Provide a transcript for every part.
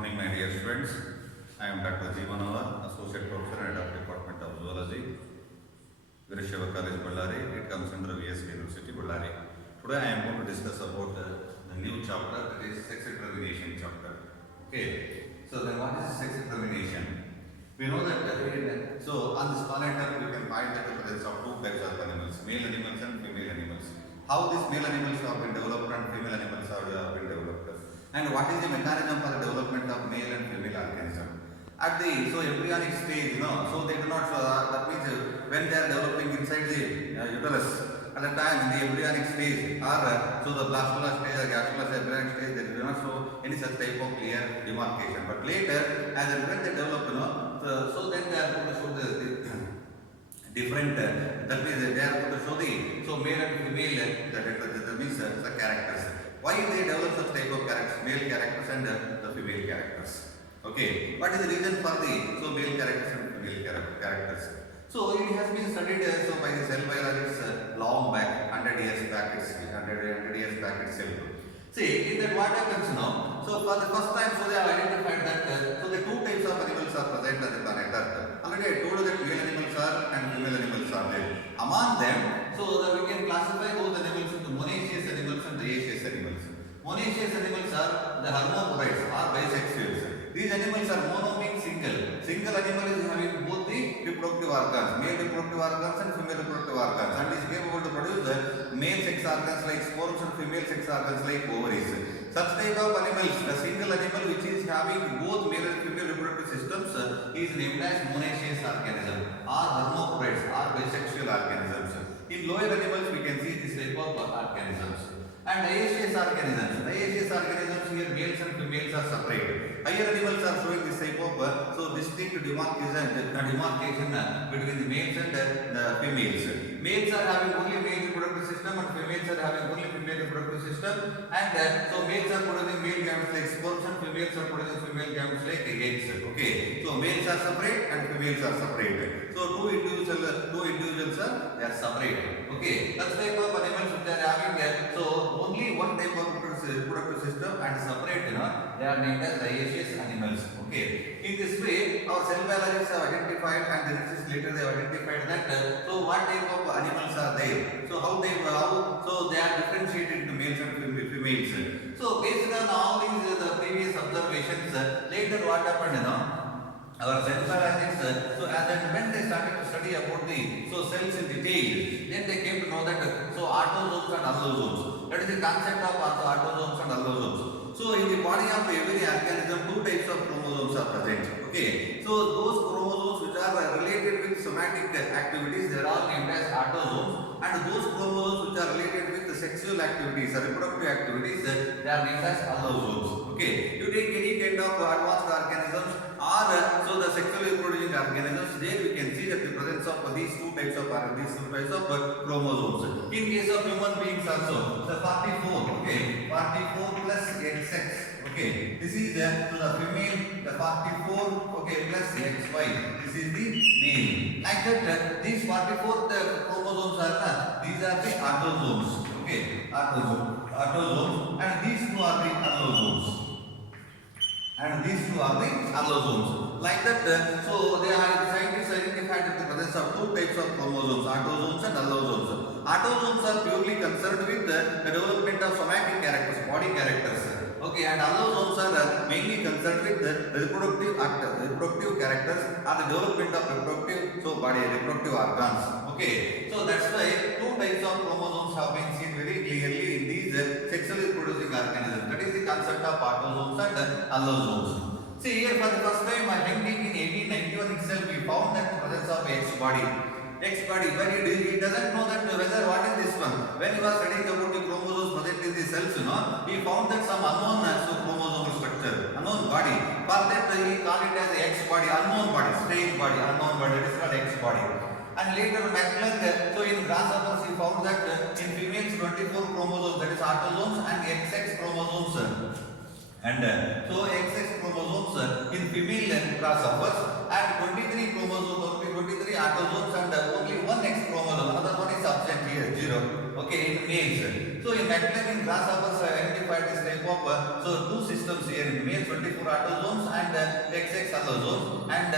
morning, my dear students. I am Dr. Jeevanova, Associate Professor at the Department of Zoology, Vireshwar College, Ballari. It comes under VSK University, Ballari. Today I am going to discuss about the new chapter, that is sex determination chapter. Okay. So then what is sex determination? We know that so on this planet Earth we can find that the presence of two types of animals, male animals and female animals. How these male animals have been developed and female animals have been developed, and what is the mechanism for the development of male and female organism. At the embryonic stage, so they do not. That means when they are developing inside the uterus, at the time in the embryonic stage, or so the blastula stage or gastrula embryonic stage, they do not show any such type of clear demarcation. But later, as and when they develop, so then they are going to show the different. That means they are going to show the male and female. That means the characters. Why they develop such type of characters, male characters and the female characters? Okay, what is the reason for the male characters and female characters? So it has been studied by the cell biologists long back, 100 years back itself. See, in that what happens now? So for the first time, they have identified that the two types of animals are present on the planet Earth. Already I told you that male animals are and female animals are there. Among them, that we can classify both animals into monoecious animals and dioecious animals. Monoecious animals are the hermaphrodites or bisexuals. These animals are mono means single. Single animal is having both the reproductive organs, male reproductive organs and female reproductive organs, and is capable to produce male sex organs like sperms and female sex organs like ovaries. Such type of animals, the single animal which is having both male and female reproductive systems is named as monoecious organism or hermaphrodites or bisexual organisms. In lower animals we can see this type of organisms. And dioecious organisms here males and females are separate. Higher animals are showing this type of distinct demarcation between the males and the females. Males are having only male reproductive system and females are having only female reproductive system, and males are producing male gametes like sperms and females are producing female gametes like eggs. Okay, so males are separate and females are separate. So two individuals are separate. Okay, such type of animals which are having only one type of reproductive system and separate, they are named as dioecious animals. Okay, in this way our cell biologists have identified, and geneticists later they have identified that what type of animals are there, they are differentiated into males and females. So based on all these the previous observations, later what happened, our cell biologists, as and when they started to study about the cells in detail, then they came to know that autosomes and allosomes. That is the concept of autosomes and allosomes. So in the body of every organism, two types of chromosomes are present. Okay, so those chromosomes which are related with somatic activities, they are all named as autosomes, and those chromosomes which are related with the sexual activities or reproductive activities, they are named as allosomes. Okay, you take any kind of advanced organisms or the sexually reproducing organisms, there we can see that the presence of these two types of chromosomes. In case of human beings also, the 44, okay, 44 plus XX, okay, this is the female, the 44, okay, plus XY, this is the male. Like that, these 44 the chromosomes are these are the autosomes, okay, autosomes, and these two are the allosomes. Like that, scientists identified that the presence of two types of chromosomes, autosomes and allosomes. Autosomes are purely concerned with the development of somatic characters, body characters. Okay, and allosomes are mainly concerned with the reproductive characters or the development of reproductive organs. Okay, so that's why two types of chromosomes have been seen very clearly in these sexually reproducing organisms. That is the concept of autosomes and allosomes. See here, for the first time, I think in 1891 itself, we found that the presence of X body, but he doesn't know that whether what is this one. When he was studying about the chromosomes present in the cells, he found that some unknown chromosomal structure, unknown body. For that, he called it as X body, unknown body, strange body, unknown body. It is called X body. And later, McClung, in grasshoppers, he found that in females 24 chromosomes, that is autosomes, and XX chromosomes. And XX chromosomes in female grasshoppers, and 23 chromosomes, only 23 autosomes, and only one X chromosome. Another one is absent here, 0. Okay, in males. So in McClung, in grasshoppers, identified this type of two systems. systems here. In male 24 autosomes and XX allosomes, and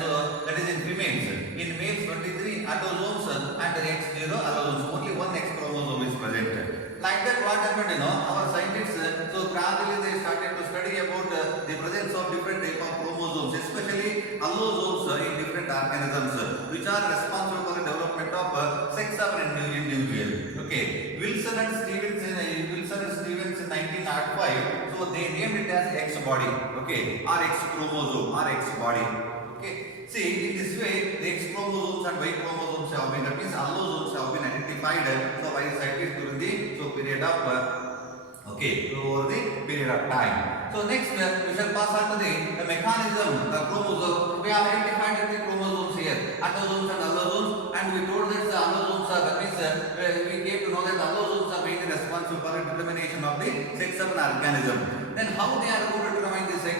so that is in females. In males 23 autosomes and X0 allosomes. Only one X chromosome is present. Like that, what happened? Our scientists so gradually they started to study about the presence of different type of chromosomes, especially allosomes in different organisms, which are responsible for the development of sex of an individual. Okay, Wilson and Stevens in 1905, so they named it as X body. Okay, or X chromosome or X body. Okay, see, in this way, the X chromosomes and Y chromosomes have been, that means allosomes have been identified by scientists during the period of over the period of time. So next we shall pass on to the mechanism, the chromosome. We have identified the chromosomes here, autosomes and allosomes, and we told that the allosomes are, that means we came to know that allosomes are mainly responsible for the determination of the sex of an organism. Then how they are going to determine the sex?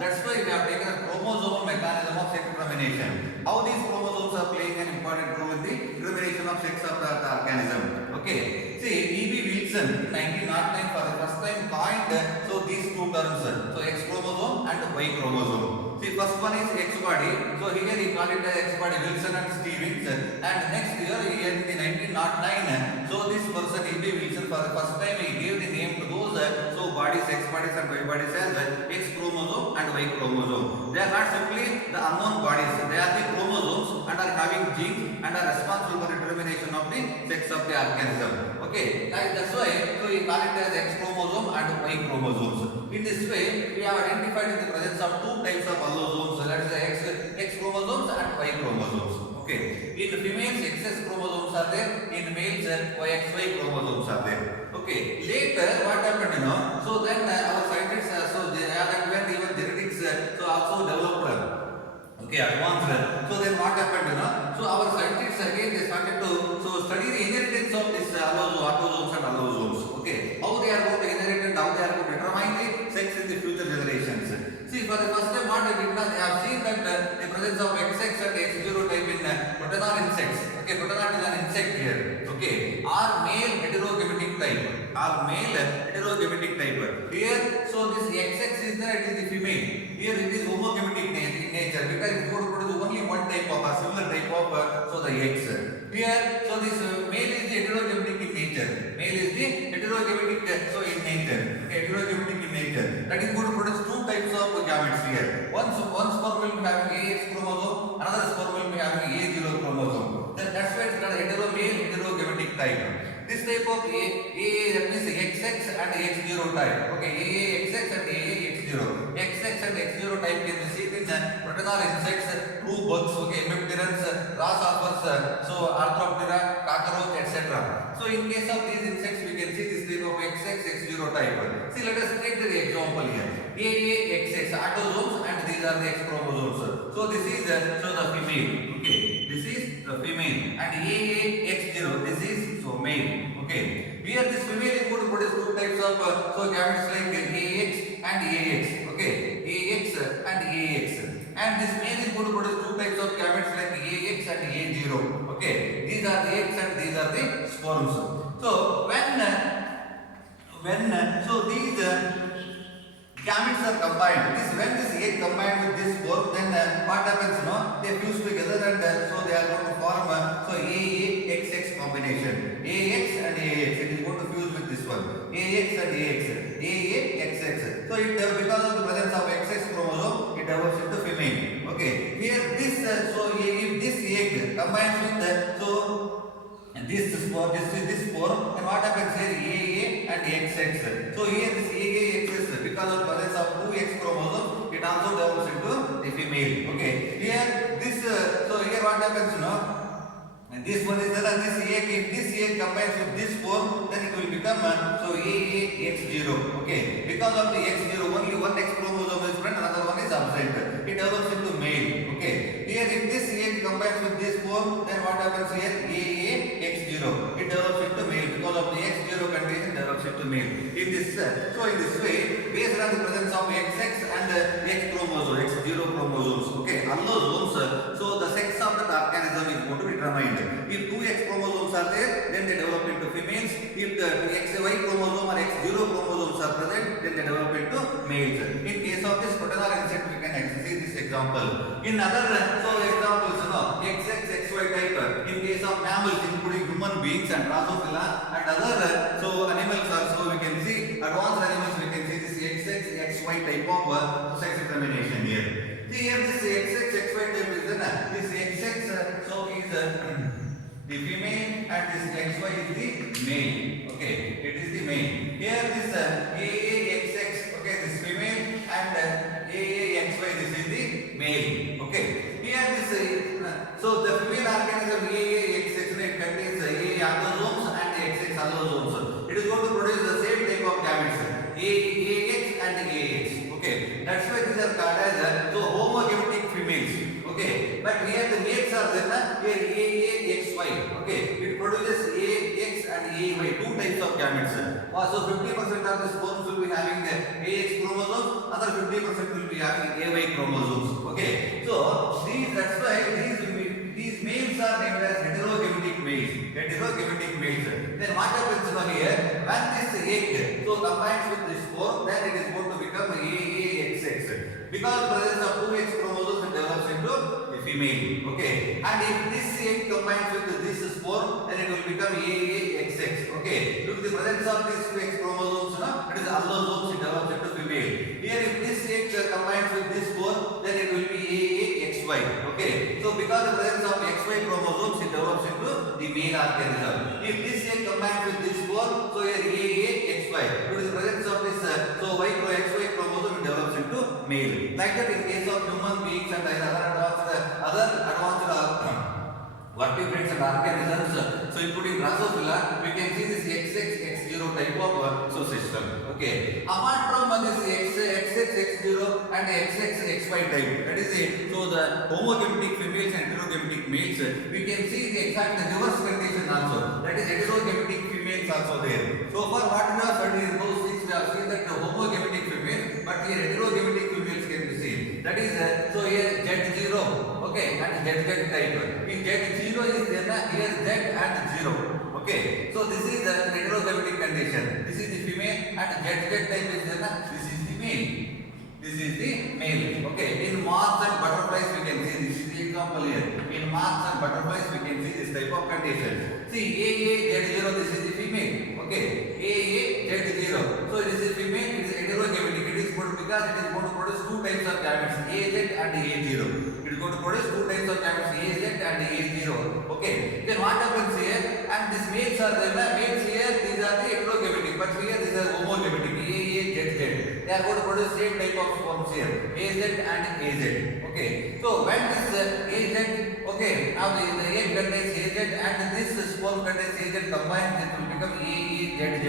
That's why we have taken a chromosomal mechanism of sex determination. How these chromosomes are playing an important role in the determination of sex of the organism. Okay. See, E.B. Wilson in 1909 for the first time coined so these two terms, so X chromosome and Y chromosome. See, first one is X body, so here he called it as X body, Wilson and Stevens, and next year in the 1909, so this person E.B. Wilson for the first time he gave the name to those so bodies, X bodies and Y bodies as X chromosome and Y chromosome. They are not simply the unknown bodies, they are the chromosomes and are having genes and are responsible for the determination of the sex of the organism. Okay, that's why so we call it as X chromosome and Y chromosomes. In this way, we have identified the presence of two types of allosomes, that is X chromosomes and Y chromosomes. Okay, in females XX chromosomes are there, in males XY chromosomes are there. Okay, later what happened? So then our scientists, so they have when even genetics so also developed. Okay, advanced. So then what happened? So our scientists again they started to so study the inheritance of this autosomes and allosomes. Okay, how they are going to inherit and how they are going to determine the sex in the future generations. See, for the first time what they did, they have seen that the presence of XX and X0 type in protenor insects. Okay, protenor is an insect here. Okay, are male heterogametic type. Are male heterogametic type. Here, so this XX is there, it is the female. Here it is homogametic in nature because it would produce only one type of a similar type of so the X. Here, so this male is the heterogametic in nature. Male is the heterogametic so in nature. Okay, heterogametic in nature. That is going to produce two types of gametes here. One sperm will be having AX chromosome, another sperm will be having A0 chromosome. That's why it's called heterogametic type. This type of AA that means XX and X0 type. Okay, AAXX and AAX0. XX and X0 type can be seen in protenor insects, true bugs, okay, hemipterans, grasshoppers, so Arthroptera, cockroach, etc. So in case of these insects, we can see this type of XX, X0 type. See, let us take the example here. AAXX autosomes and these are the X chromosomes. So this is so the female. Okay, this is the female and AAX0 this is so male. Okay, here this female is going to produce two types of so gametes like AX and AX. Okay, AX and AX, and this male is going to produce two types of gametes like AX and A0. Okay, these are the eggs and these are the sperms. So when so these gametes are combined, when this egg combined with this sperm, then what happens? They fuse together and so they are going to form so AAXX combination. AX and AX, it is going to fuse with this one. AX and AX, AAXX. So it because of the presence of XX chromosome, it develops into female. Okay, here this so if this egg combines with this sperm, then what happens here? AA and XX. So here this AAXX, because of presence of two X chromosomes, it also develops into the female. Okay, here this so here what happens? And this one is there, and this egg, if this egg combines with this form, then it will become so AAX0. Okay, because of the X0, only one X chromosome is present, another one is absent. It develops into male. Okay, here if this egg combines with this form, then what happens here? AAX0. It develops into male because of the X0 condition develops into male. In this way, based on the presence of XX and X chromosome, X0 chromosomes. Okay, allosomes. So the sex of the organism is going to be determined. If two X chromosomes are there, then they develop into females. If the XY chromosome or X0 chromosomes are present, then they develop into males. In case of this protein insect, we can see this example. In other examples, XX, XY type. In case of mammals, including human beings and Drosophila and other animals also, we can see advanced animals. We can see this XX, XY type of sex determination here. See here, this XX, XY type is this XX. Is the female and this XY is the male. Okay, it is the male. Here this AAXX, okay, this female and AAXY, this is the male. Okay, here this so the female organism AAXX, it contains AA allosomes and XX allosomes. It is going to produce the same type of gametes, AX and AX. Okay, that's why these are called as homogametic females. Okay, but here the males are there, here AAXY. Okay, it produces AX and AY, two types of gametes. So 50% of the sperms will be having the AX chromosomes, other 50% will be having AY chromosomes. Okay, so that's why these males are named as heterogametic males. Heterogametic males. Then what happens here? When this egg combines with this spore, then it is going to become AAXX. Because presence of two X chromosomes, it develops into a female. Okay, and if this egg combines with this spore, then it will become AAXX. Okay, due to the presence of these two X chromosomes, it is allosomes, it develops into female. Here, if this egg combines with this spore, then it will be AAXY. Okay, so because the presence of XY chromosomes, it develops into the male organism. If this egg combines with this spore, so here AAXY. Due to the presence of this XY chromosome, it develops into male. Like that in case of human beings and other advanced vertebrates and organisms, so including Drosophila, we can see this XX, X0 type of system. Okay, apart from this XX, X0 and XX, XY type, that is it. So the homogametic females and heterogametic males, we can see the exact reverse condition also. That is heterogametic females also there. So far what we have studied in those things, we have seen that the homogametic female, but here heterogametic females can be seen. That is so here Z0, okay, and ZZ type. In Z0 is there, here Z and 0. Okay, so this is the heterogametic condition. This is the female and ZZ type is there, this is the male. This is the male. Okay, in moths and butterflies we can see, this is the example here. In moths and butterflies we can see this type of condition. See AAZ0, this is the female. Okay, AAZ0. So this is female, it is heterogametic. It is good because it is going to produce two types of gametes, AZ and A0. It is going to produce two types of gametes, AZ and A0. Okay, then what happens here? And these males are there, males here, these are the heterogametic, but here these are homogametic, AAZZ. They are going to produce same type of forms here, AZ and AZ. Okay, so when this AZ, okay, now the egg contains AZ and this sperm contains AZ combined, it will become AAZZ.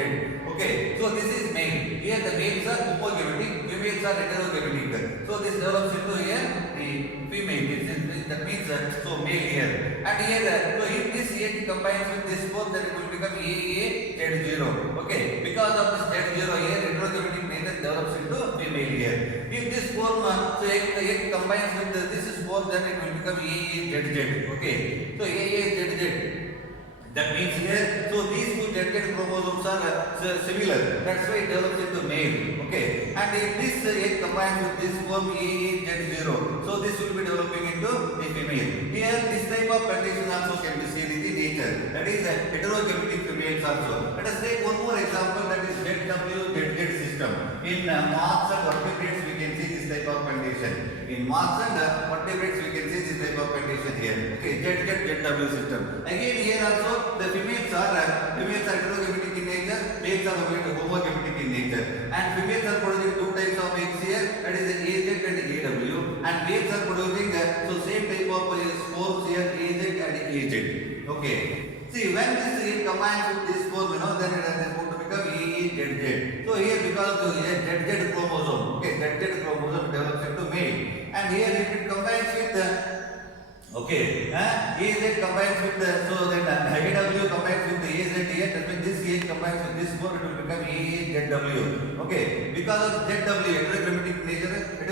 Okay, so this is male. Here the males are homogametic, females are heterogametic. So this develops into here the female. That means so male here. And here, so if this egg combines with this sperm, then it will become AAZ0. Okay, because of this Z0 here, heterogametic nature develops into female here. If this sperm, so egg combines with this sperm, then it will become AAZZ. Okay, so AAZZ. That means here, so these two ZZ chromosomes are similar. That's why it develops into male. Okay, and if this egg combines with this form AAZ0, so this will be developing into a female. Here, this type of condition also can be seen in the nature. That is heterogametic females also. Let us take one more example, that is ZWZZ system. In moths and vertebrates, we can see this type of condition. In moths and vertebrates, we can see this type of condition here. Okay, ZW system. Again, here also the females are heterogametic in nature, males are homogametic in nature. And females are producing two types of eggs here, that is AZ and AW. And males are producing so same type of spores here, AZ and AZ. Okay. See, when this egg combines with this spore, then it is going to become AAZZ. So here, because of the ZZ chromosome, okay, ZZ chromosome develops into male. And here, if it combines with okay, AZ combines with so then AW combines with the AZ here, that means this AZ combines with this spore, it will become AAZW. Okay, because of ZW, heterogametic nature, it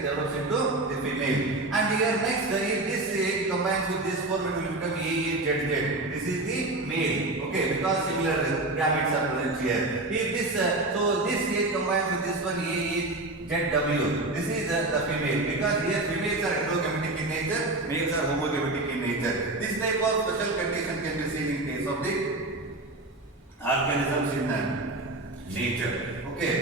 develops into the female. And here next, if this egg combines with this spore, it will become AAZZ. This is the male. Okay, because similar gametes are present here. If this, so this egg combines with this one AAZZ, ZW. This is the female, because here females are heterogametic in nature, males are homogametic in nature. This type of special condition can be seen in case of the organisms in nature. Okay.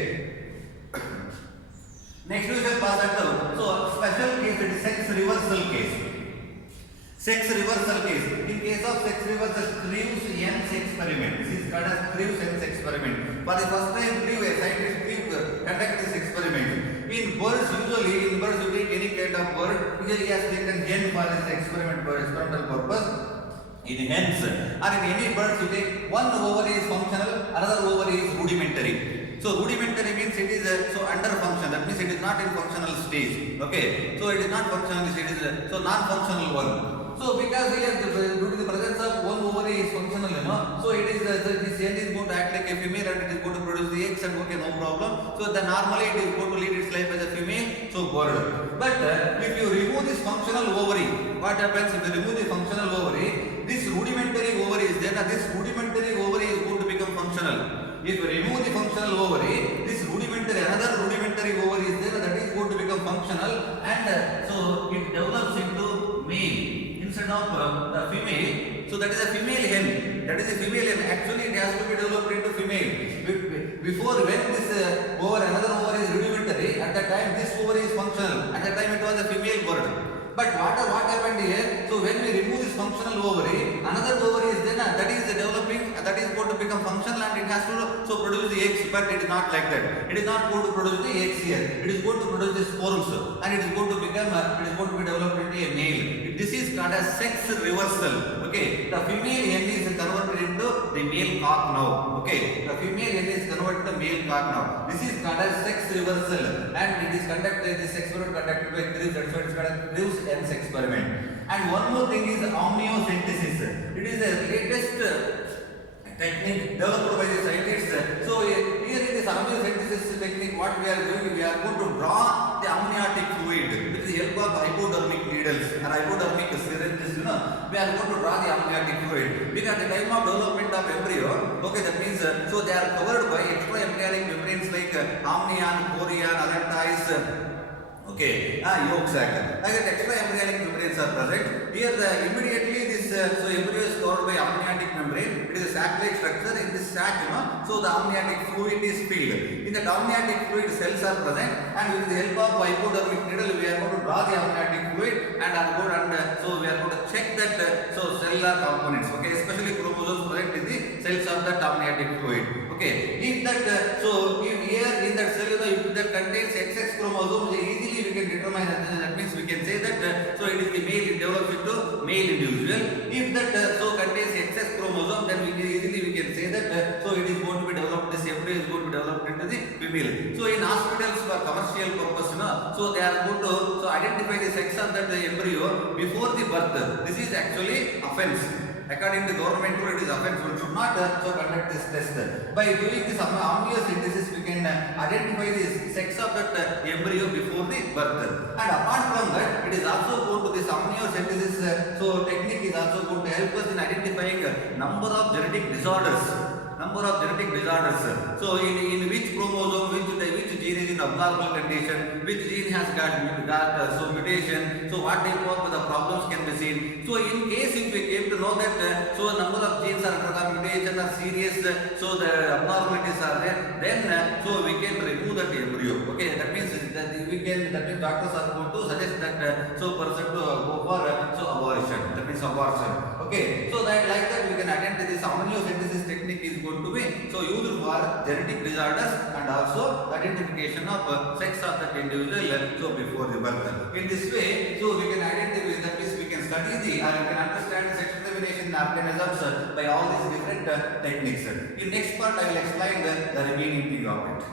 Next we shall pass at so special case, it is sex reversal case. Sex reversal case. In case of sex reversal, Crew's experiment. This is called as Crew's experiment. For the first time, scientist conduct this experiment. In birds, usually in birds you take any kind of bird, usually has taken hen for this experiment for experimental purpose. In hens or in any birds you take one ovary is functional, another ovary is rudimentary. So rudimentary means it is so under function. That means it is not in functional stage. Okay. So it is not functional stage. It is so non-functional one. So because here due to the presence of one ovary is functional, so it is this hen is going to act like a female and it is going to produce the eggs and okay, no problem. So then normally it is going to lead its life as a female, so bird. But if you remove this functional ovary, what happens if you remove the functional ovary? This rudimentary ovary is there, and this rudimentary ovary is going to become functional. If you remove the functional ovary, this another rudimentary ovary is there, that is going to become functional, and so it develops into male instead of the female. So that is a female hen. That is a female hen. Actually, it has to be developed into female. Before, when this another ovary is rudimentary, at that time this ovary is functional. At that time it was a female bird. But what happened here? So when we remove this functional ovary, another ovary is then that is developing, that is going to become functional, and it has to so produce the eggs. But it is not like that. It is not going to produce the eggs here. It is going to produce the spores, and it is going to become it is going to be developed into a male. This is called as sex reversal. Okay, the female hen is converted into the male cock now. Okay, the female hen is converted to male cock now. This is called as sex reversal, and it is conducted. This experiment conducted by Crew's. That's why it is called as Crew's experiment. And one more thing is amniocentesis. It is the latest technique developed by the scientists. So here in this amniocentesis technique, what we are doing, we are going to draw the amniotic fluid with the help of hypodermic needles and hypodermic syringes. We are going to draw the amniotic fluid. Because at the time of development of embryo, okay, that means so they are covered by extra embryonic membranes like amnion, chorion, allantois. Okay, yolk sac. Like that, extra embryonic membranes are present. Here, immediately this so embryo is covered by amniotic membrane. It is a sac-like structure. In this sac, so the amniotic fluid is filled. In that amniotic fluid, cells are present, and with the help of hypodermic needle, we are going to draw the amniotic fluid, and so we are going to check that so cellular components. Okay, especially chromosomes present in the cells of that amniotic fluid. Okay, if that so if here in that cell, if that contains XX chromosomes, easily we can determine that means we can say that so it is the male, it develops into male individual. If that so contains XX chromosome, then we can say that so it is going to be developed, this embryo is going to be developed into the female. So in hospitals for commercial purpose, so they are going to so identify the sex of that embryo before the birth. This is actually offense. According to government rule, it is offense. One should not so conduct this test. By doing this amniocentesis, we can identify the sex of that embryo before the birth. And apart from that, it is also going to this amniocentesis so technique is also going to help us in identifying number of genetic disorders. So in which chromosome, which gene is in abnormal condition, which gene has got so mutation, so what type of the problems can be seen. So in case if we came to know that so number of genes are undergone mutation are serious, so the abnormalities are there, then so we can remove that embryo. Okay, that means doctors are going to suggest that so person to go for so abortion. That means abortion. Okay, so that like that we can attend to this amniocentesis technique is going to be so used for genetic disorders and also identification of sex of that individual so before the birth. In this way, so we can identify, that means we can study we can understand sex determination in organisms by all these different techniques. In next part, I will explain the remaining thing of it.